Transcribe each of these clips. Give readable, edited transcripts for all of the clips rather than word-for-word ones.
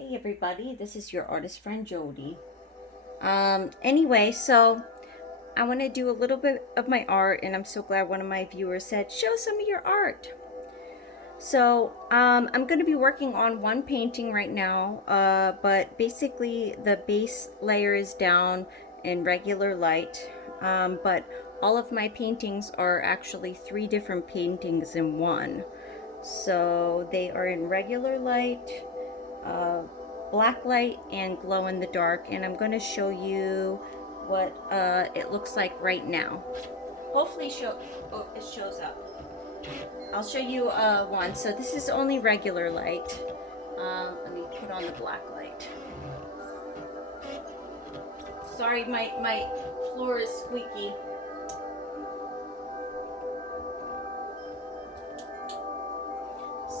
Hey everybody, this is your artist friend Jody. Anyway, so I want to do a little bit of my art, and I'm so glad one of my viewers said, show some of your art. So I'm going to be working on one painting right now, but basically the base layer is down in regular light, but all of my paintings are actually three different paintings in one. So they are in regular light, uh, black light, and glow in the dark, and I'm going to show you what it looks like right now. Hopefully it shows up. I'll show you one. So this is only regular light. Let me put on the black light. Sorry, my floor is squeaky.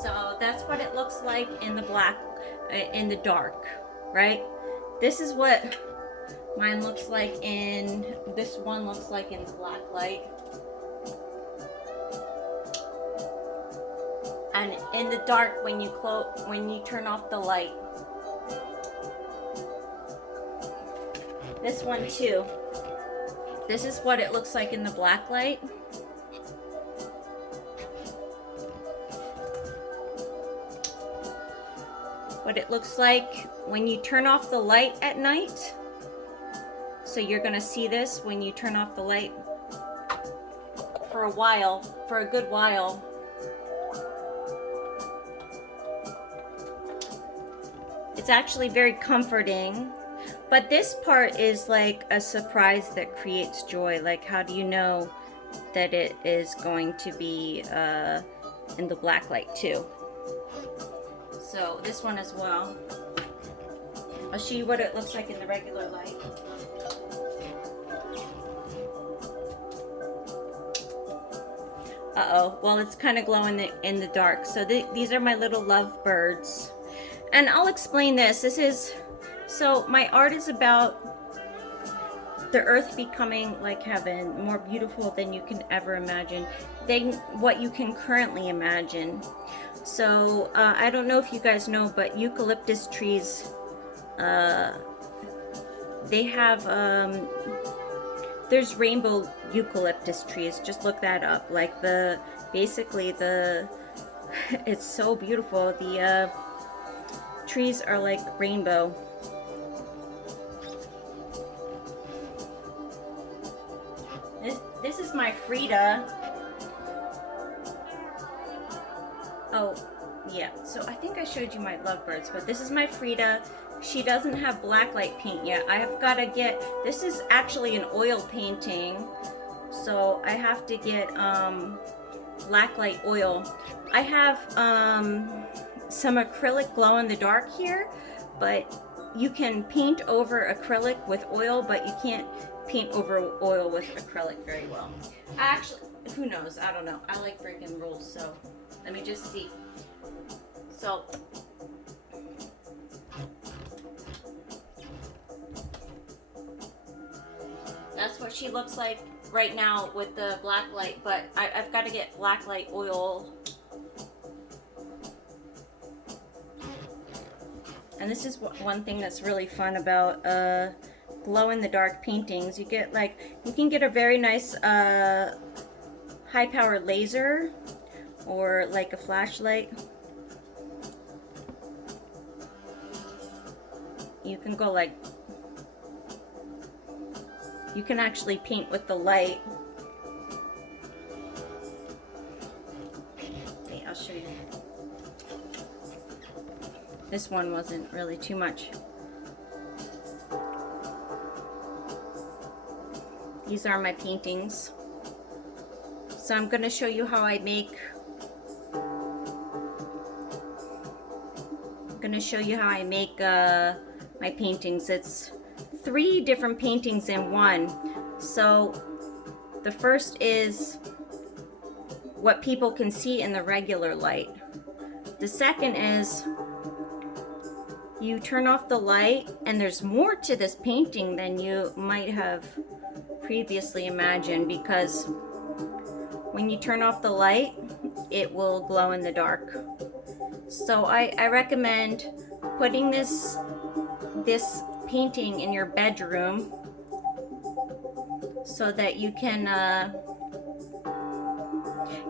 So that's what it looks like in the black, in the dark, right? This is what mine looks like in, this one looks like in the black light. And in the dark, when you turn off the light. This one too. This is what it looks like in the black light. What it looks like when you turn off the light at night. So you're gonna see this when you turn off the light for a while, for a good while. It's actually very comforting, but this part is like a surprise that creates joy. Like, how do you know that it is going to be in the black light too? So this one as well. I'll show you what it looks like in the regular light. Uh-oh, well, it's kind of glowing in the dark. So these are my little love birds. And I'll explain this. So my art is about the earth becoming like heaven, more beautiful than you can ever imagine, than what you can currently imagine. So I don't know if you guys know, but eucalyptus trees, they have, there's rainbow eucalyptus trees. Just look that up. Like basically it's so beautiful. The trees are like rainbow. This is my Frida. Oh, yeah. So I think I showed you my lovebirds, but this is my Frida. She doesn't have blacklight paint yet. I have got to get, this is actually an oil painting, so I have to get blacklight oil. I have some acrylic glow in the dark here, but you can paint over acrylic with oil, but you can't paint over oil with acrylic very well. Actually, who knows? I don't know. I like breaking rules, so let me just see. So that's what she looks like right now with the black light, but I've got to get black light oil. And this is one thing that's really fun about glow in the dark paintings. You can get a very nice high power laser or like a flashlight. You can go like, you can actually paint with the light. Okay, I'll show you. This one wasn't really too much. These are my paintings. So I'm going to show you how I make, my paintings. It's 3 different paintings in one. So the first is what people can see in the regular light. The second is you turn off the light, and there's more to this painting than you might have previously imagined, because when you turn off the light, it will glow in the dark. So I recommend putting this painting in your bedroom so that you can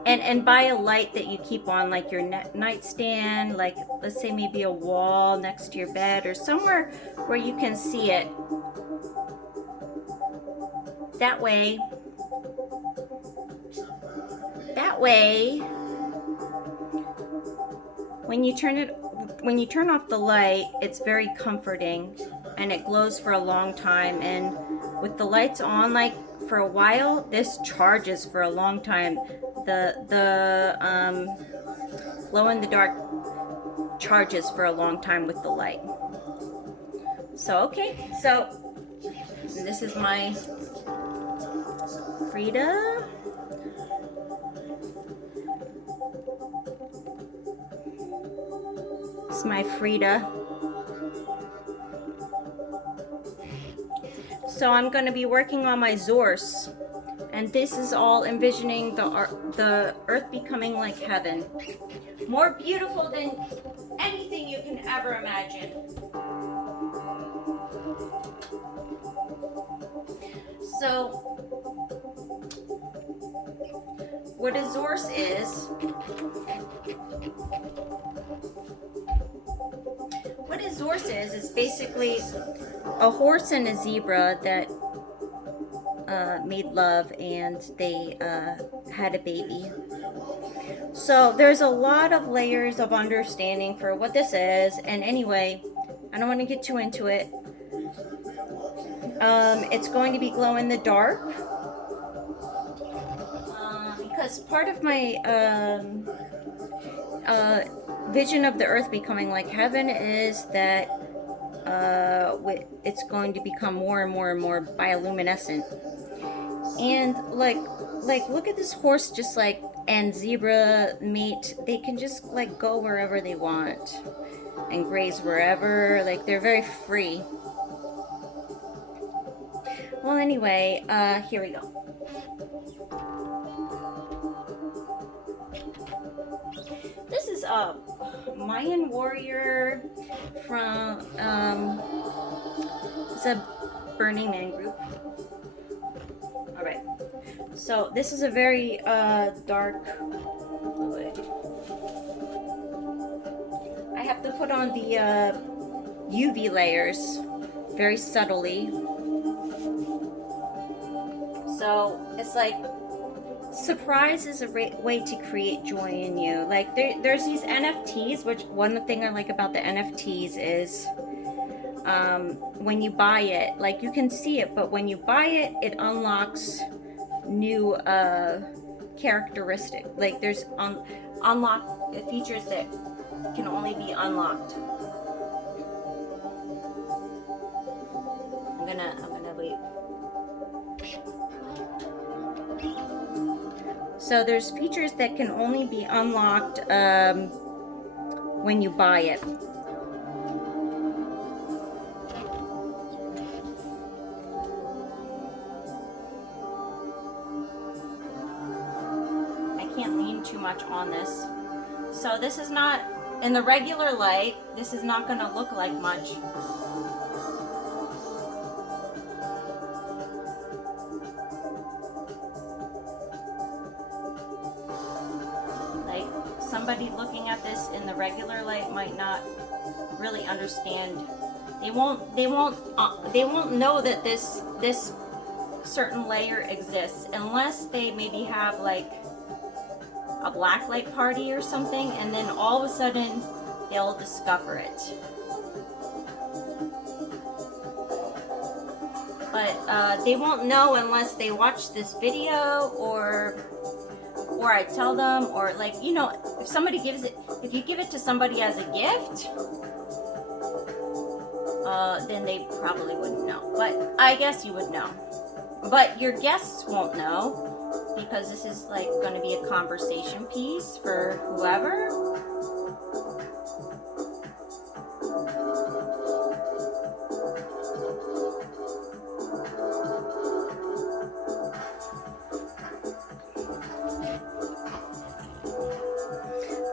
and buy a light that you keep on like your nightstand, like let's say maybe a wall next to your bed or somewhere where you can see it. That way when you turn off the light, it's very comforting and it glows for a long time. And with the lights on, like for a while, this charges for a long time. The glow in the dark charges for a long time with the light. So okay, so this is my Frida. This is my Frida. So I'm going to be working on my Zorse, and this is all envisioning the earth becoming like heaven, more beautiful than anything you can ever imagine. So what a Zorse is basically a horse and a zebra that made love, and they had a baby. So there's a lot of layers of understanding for what this is, and anyway, I don't want to get too into it. It's going to be glow in the dark because part of my vision of the earth becoming like heaven is that it's going to become more and more and more bioluminescent. And like look at this horse, just like, and zebra mate, they can just like go wherever they want and graze wherever, like they're very free. Well, anyway, here we go. This is a Mayan warrior from it's a Burning Man group. All right, so this is a very dark. I have to put on the UV layers very subtly. So it's like surprise is a way to create joy in you. Like there's these NFTs, which one thing I like about the NFTs is when you buy it, like you can see it, but when you buy it, it unlocks new characteristic. Like there's unlock features that can only be unlocked. I'm gonna wait. So there's features that can only be unlocked when you buy it. I can't lean too much on this. So this is not, in the regular light, this is not going to look like much. Somebody looking at this in the regular light might not really understand. They won't know that this certain layer exists unless they maybe have like a blacklight party or something, and then all of a sudden they'll discover it. But they won't know unless they watch this video or I tell them, or like, you know, if somebody gives it, if you give it to somebody as a gift, then they probably wouldn't know. But I guess you would know. But your guests won't know because this is like going to be a conversation piece for whoever.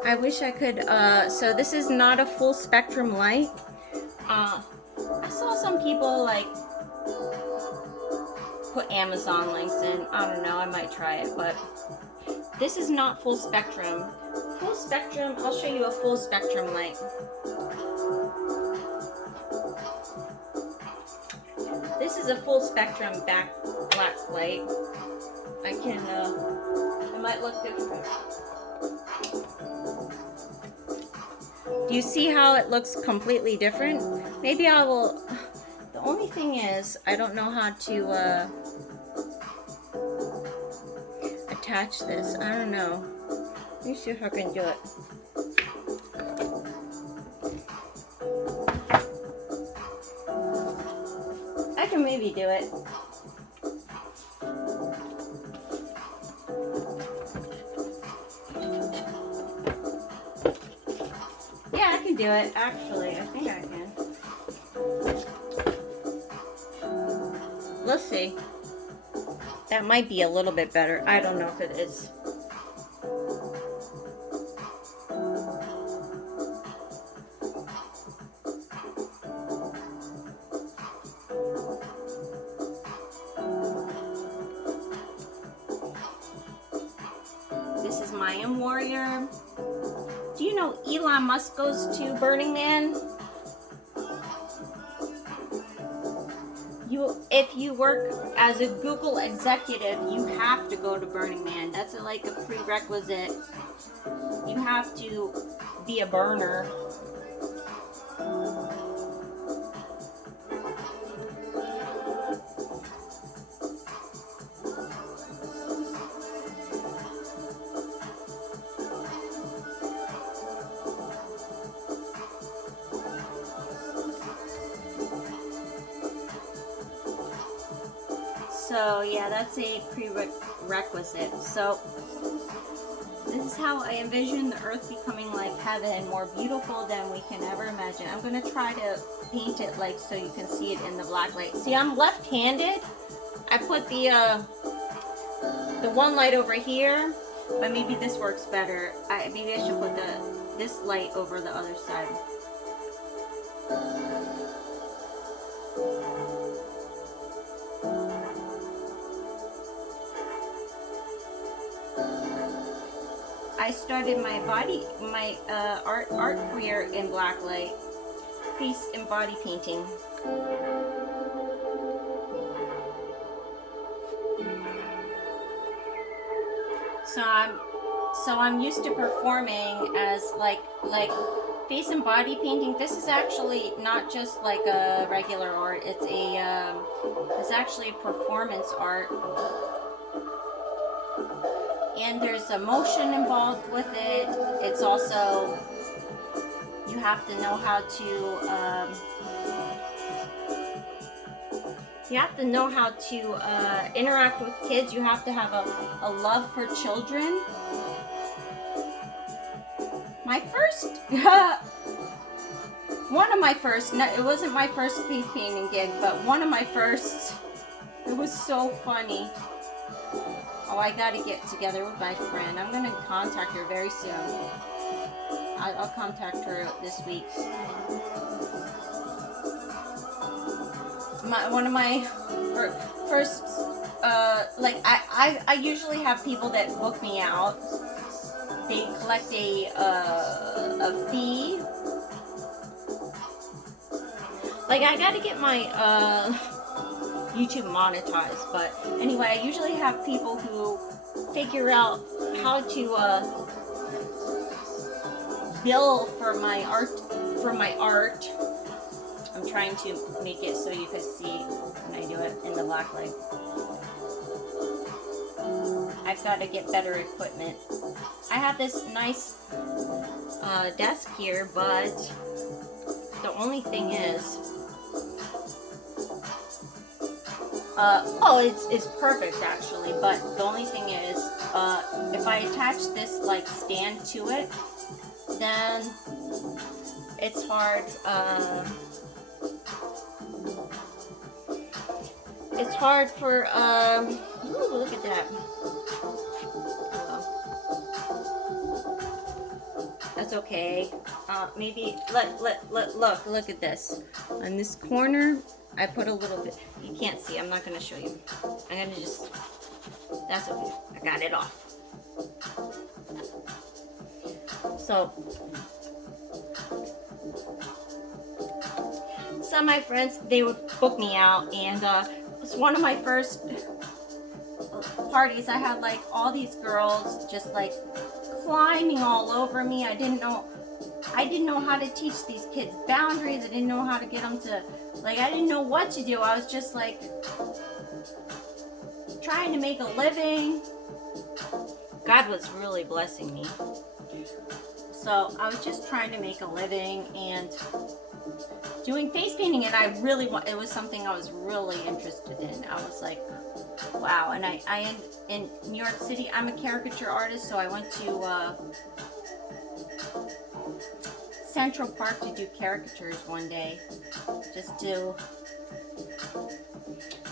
I wish I could, so this is not a full spectrum light. I saw some people like put Amazon links in. I don't know, I might try it, but this is not full spectrum. Full spectrum, I'll show you a full spectrum light. This is a full spectrum black light. I can, it might look different. Do you see how it looks completely different? Maybe I will, the only thing is, I don't know how to attach this. I don't know. Let me see if I can do it. I can maybe do it. Yeah, I can do it, actually. I think I can. Let's see. That might be a little bit better. I don't know if it is. This is Mayan Warrior. Do you know Elon Musk goes to Burning Man? If you work as a Google executive, you have to go to Burning Man. That's like a prerequisite. You have to be a burner. So yeah, that's a prerequisite. So this is how I envision the earth becoming like heaven, more beautiful than we can ever imagine. I'm gonna try to paint it like so you can see it in the black light. See, I'm left-handed. I put the one light over here, but maybe this works better. Maybe I should put this light over the other side. I started my art career in blacklight, face and body painting. So I'm used to performing as like face and body painting. This is actually not just like a regular art. It's actually performance art. And there's emotion involved with it. It's also, you have to know how to interact with kids. You have to have a love for children. My first, one of my first, it wasn't my first face painting gig, but one of my first, it was so funny. Oh, I gotta get together with my friend. I'm gonna contact her very soon. I'll contact her this week. One of my first, I usually have people that book me out. They collect a fee. Like, I gotta get my YouTube monetized, but anyway, I usually have people who figure out how to bill for my art. I'm trying to make it so you can see when I do it in the black light. I've got to get better equipment. I have this nice desk here, but the only thing is, it's perfect actually, but the only thing is, if I attach this like stand to it, then it's hard, for, ooh, look at that. That's okay. Maybe look at this. On this corner, I put a little bit. You can't see. I'm not gonna show you. I'm gonna just. That's okay. I got it off. So, some of my friends, they would book me out, and it's one of my first parties. I had like all these girls just like climbing all over me. I didn't know how to teach these kids boundaries. I didn't know how to get them to, like, I didn't know what to do. I was just like trying to make a living. God was really blessing me. So I was just trying to make a living and doing face painting, and I really it was something I was really interested in. I was like, wow. And I in New York City, I'm a caricature artist, so I went to Central Park to do caricatures one day, just to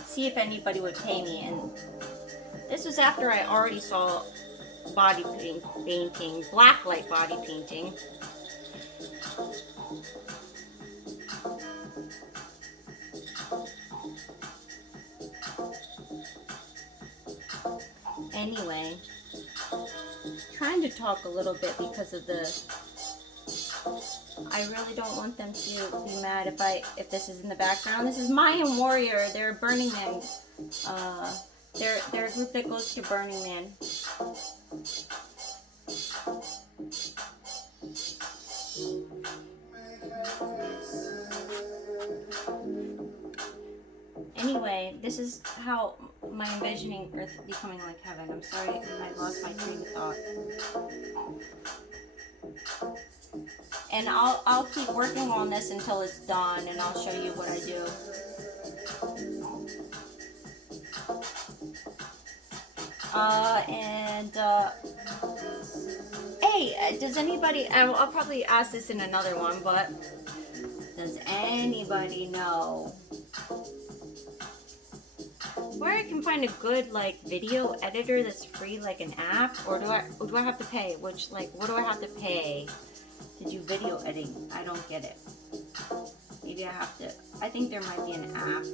see if anybody would pay me. And this was after I already saw body painting, blacklight body painting. Anyway, trying to talk a little bit because of I really don't want them to be mad if this is in the background. This is Mayan Warrior. They're Burning Man. They're a group that goes to Burning Man. Anyway, this is how my envisioning Earth becoming like heaven. I'm sorry I lost my train of thought. And I'll keep working on this until it's done, and I'll show you what I do. Hey, does anybody, I'll probably ask this in another one, but does anybody know where I can find a good like video editor that's free, like an app, or do I have to pay? What do I have to pay to do video editing? I don't get it. Maybe I have to. I think there might be an app.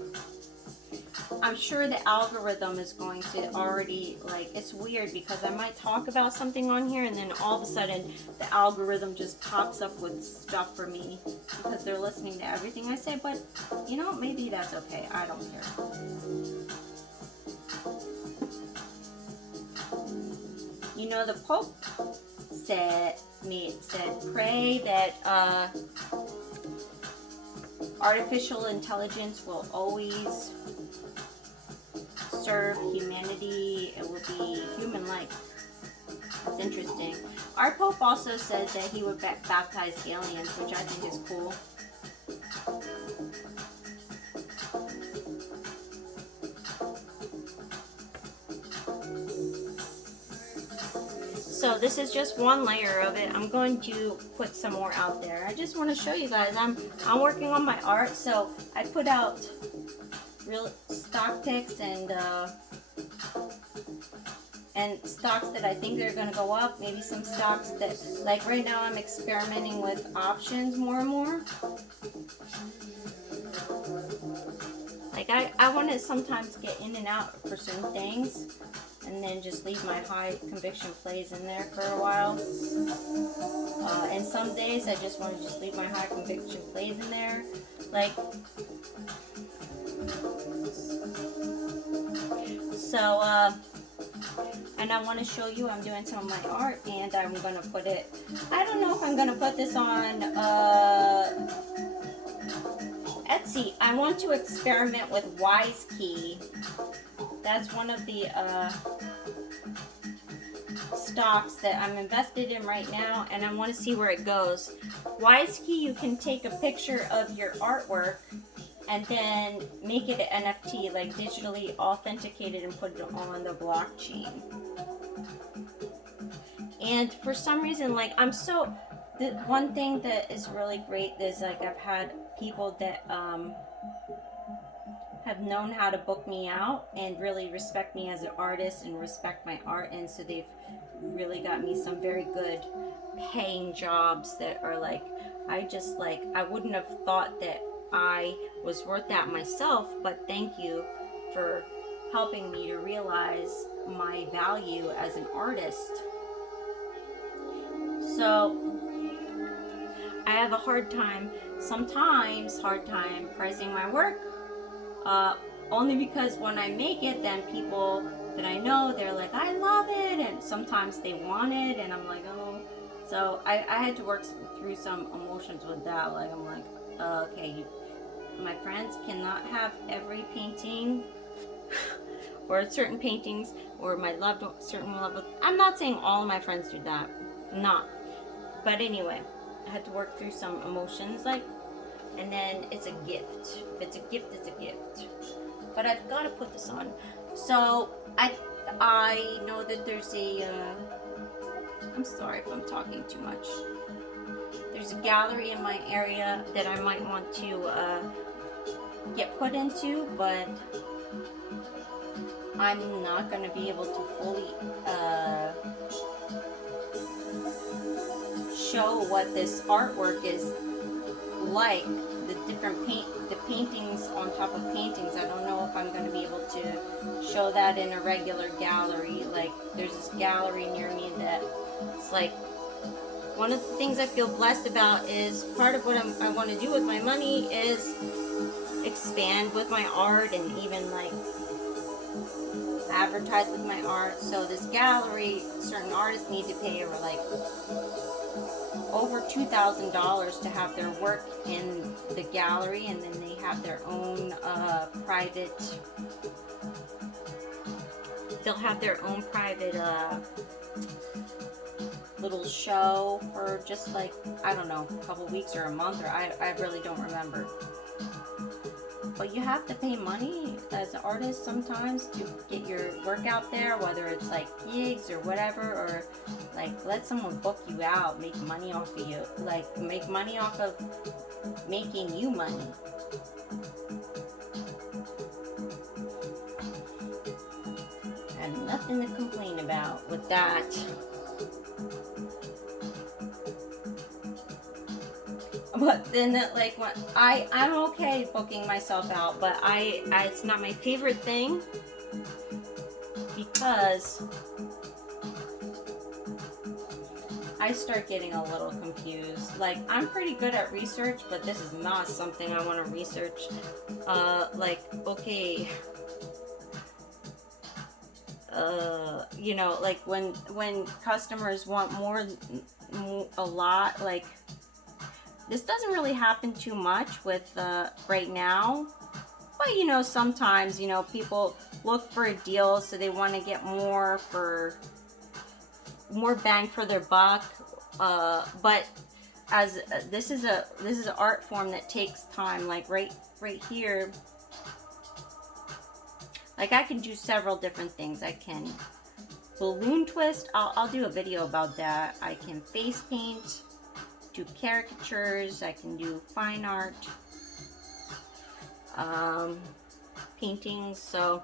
I'm sure the algorithm is going to already, like, it's weird because I might talk about something on here and then all of a sudden the algorithm just pops up with stuff for me because they're listening to everything I say, but you know, maybe that's okay. I don't care. You know, the Pope said pray that artificial intelligence will always serve humanity. It will be human-like. That's interesting. Our Pope also said that he would baptize aliens, which I think is cool. So this is just one layer of it. I'm going to put some more out there. I just want to show you guys. I'm working on my art, so I put out real stock pics and stocks that I think are going to go up. Maybe some stocks that, like right now, I'm experimenting with options more and more. Like I want to sometimes get in and out for certain things, and then just leave my high conviction plays in there for a while. And some days I just want to just leave my high conviction plays in there. Like, so, and I want to show you I'm doing some of my art, and I'm going to put it, I don't know if I'm going to put this on Etsy. I want to experiment with Wise Key. That's one of the stocks that I'm invested in right now, and I want to see where it goes. Wise Key, you can take a picture of your artwork and then make it an NFT, like digitally authenticated, and put it on the blockchain. And for some reason, like, the one thing that is really great is, like, I've had people that have known how to book me out and really respect me as an artist and respect my art, and so they've really got me some very good paying jobs that are like, I wouldn't have thought that I was worth that myself, but thank you for helping me to realize my value as an artist. So I have a sometimes hard time pricing my work, uh, only because when I make it, then people that I know, they're like, I love it, and sometimes they want it, and I'm like, oh. So I had to work through some emotions with that. Like, I'm like, okay, my friends cannot have every painting or certain paintings, or my certain loved. I'm not saying all of my friends do that, not. But anyway, I had to work through some emotions, like, and then it's a gift. If it's a gift, it's a gift. But I've got to put this on. So I know that there's a. I'm sorry if I'm talking too much. There's a gallery in my area that I might want to get put into, but I'm not going to be able to fully show what this artwork is like. The paintings on top of paintings. I don't know if I'm going to be able to show that in a regular gallery. Like, there's this gallery near me that it's like, one of the things I feel blessed about is part of what I want to do with my money is expand with my art and even like advertise with my art. So this gallery, certain artists need to pay over like over $2,000 to have their work in the gallery, and then they have their own private. They'll have their own private little show for just like, I don't know, a couple weeks or a month, or I really don't remember. But you have to pay money as an artist sometimes to get your work out there, whether it's like gigs or whatever, or like let someone book you out, make money off of you, like make money off of making you money. And nothing to complain about with that. But then, like, when I'm okay booking myself out, but it's not my favorite thing, because I start getting a little confused. Like, I'm pretty good at research, but this is not something I want to research. Like, okay, you know, like when customers want a lot, like. This doesn't really happen too much with right now, but you know, sometimes, you know, people look for a deal, so they want to get more bang for their buck. But as this is an art form that takes time. Like right here, like I can do several different things. I can balloon twist. I'll do a video about that. I can face paint. Do caricatures, I can do fine art, paintings. So,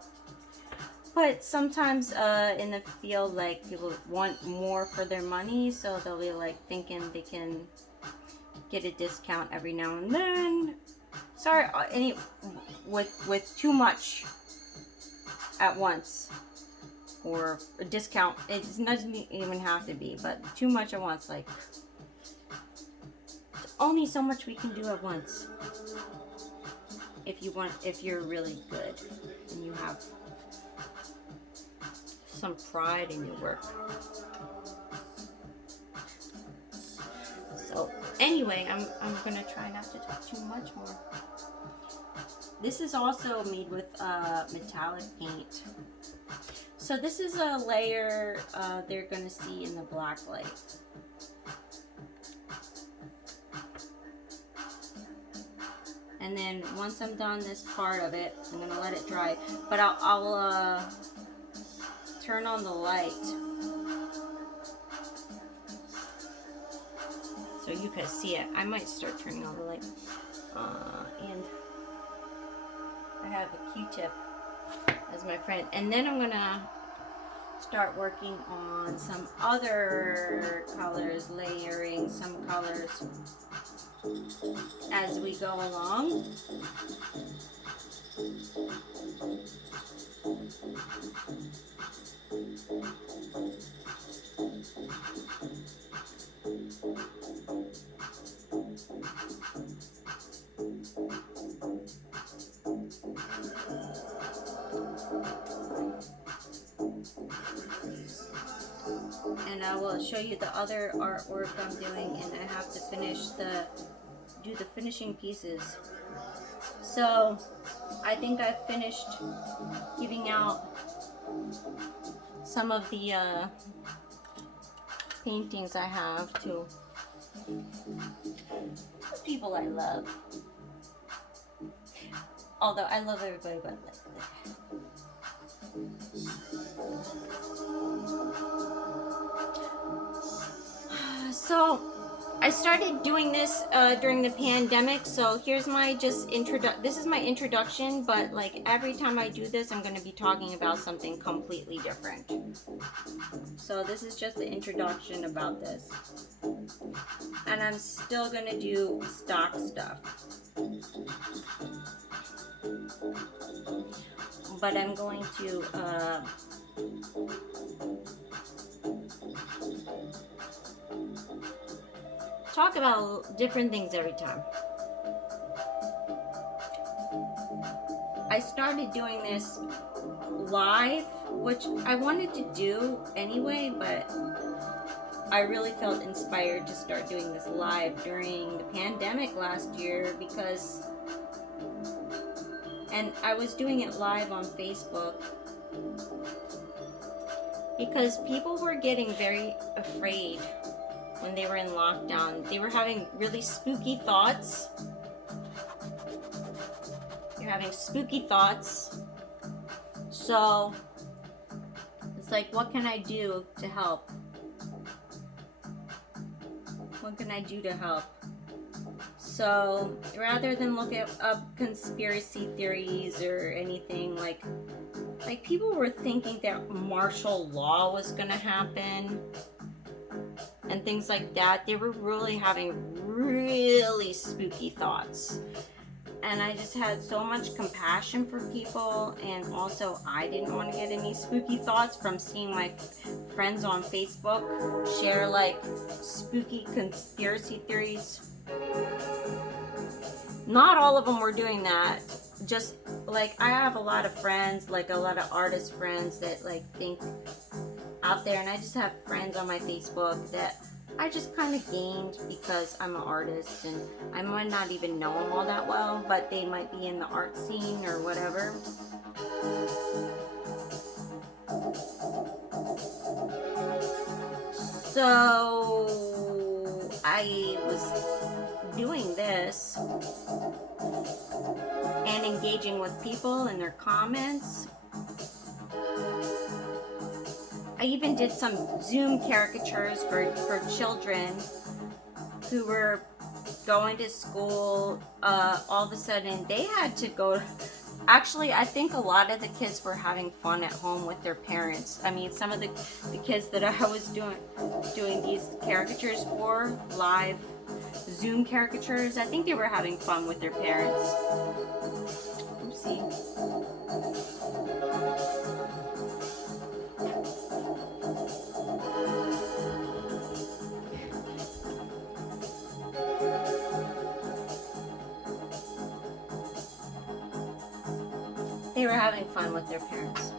but sometimes in the field, like, people want more for their money, so they'll be like thinking they can get a discount every now and then. Sorry, with too much at once, or a discount. It doesn't even have to be, but too much at once, like. Only so much we can do at once. If you're really good and you have some pride in your work. So anyway, I'm gonna try not to talk too much more. This is also made with metallic paint. So this is a layer they're gonna see in the Blacklight. And then once I'm done this part of it, I'm gonna let it dry. But I'll turn on the light so you can see it. I might start turning on the light. And I have a Q-tip as my friend. And then I'm gonna start working on some other colors, layering some colors as we go along. And I will show you the other artwork I'm doing, and I have to do the finishing pieces. So I think I've finished giving out some of the paintings I have to people I love. Although I love everybody but like. So I started doing this during the pandemic, so here's my this is my introduction, but like every time I do this I'm going to be talking about something completely different. So this is just the introduction about this, and I'm still going to do stock stuff, but I'm going to talk about different things every time. I started doing this live, which I wanted to do anyway, but I really felt inspired to start doing this live during the pandemic last year and I was doing it live on Facebook because people were getting very afraid when they were in lockdown. They were having really spooky thoughts. They're having spooky thoughts. So it's like, what can I do to help? What can I do to help? So rather than look up conspiracy theories or anything, like people were thinking that martial law was gonna happen and things like that. They were really having really spooky thoughts. And I just had so much compassion for people, and also I didn't want to get any spooky thoughts from seeing my friends on Facebook share like spooky conspiracy theories. Not all of them were doing that. Just like I have a lot of friends, like a lot of artist friends that like think out there, and I just have friends on my Facebook that I just kind of gained because I'm an artist, and I might not even know them all that well, but they might be in the art scene or whatever. So I was doing this and engaging with people and their comments. I even did some Zoom caricatures for children who were going to school. All of a sudden, they had to go. Actually, I think a lot of the kids were having fun at home with their parents. I mean, some of the kids that I was doing these caricatures for, live Zoom caricatures, I think they were having fun with their parents. Oopsie. They were having fun with their parents.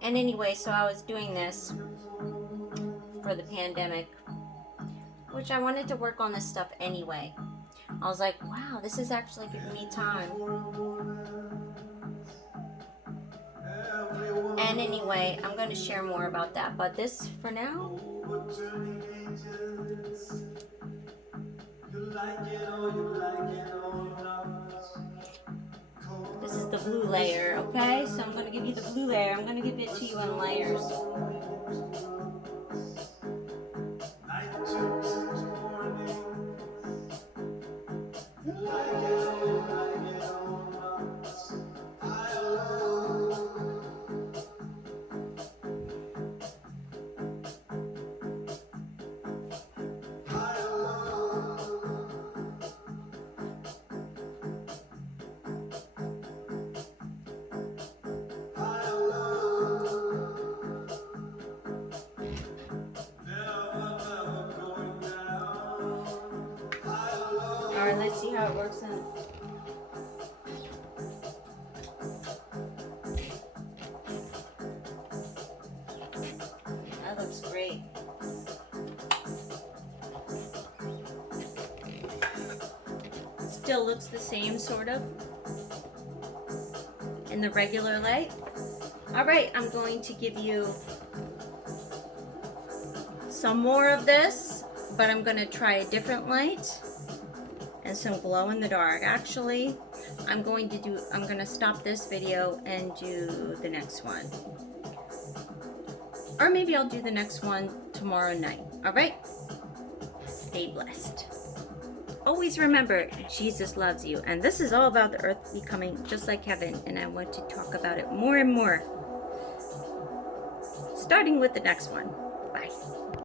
And anyway, so I was doing this for the pandemic, which I wanted to work on this stuff anyway. I was like, wow, this is actually giving me time. And anyway, I'm going to share more about that. But this, for now, this is the blue layer, okay? So I'm going to give you the blue layer. I'm going to give it to you in layers. All right, let's see how it works in. That looks great. Still looks the same, sort of, in the regular light. All right, I'm going to give you some more of this, but I'm going to try a different light and some glow in the dark. Actually, I'm going to stop this video and do the next one. Or maybe I'll do the next one tomorrow night. All right? Stay blessed. Always remember, Jesus loves you. And this is all about the earth becoming just like heaven. And I want to talk about it more and more. Starting with the next one. Bye.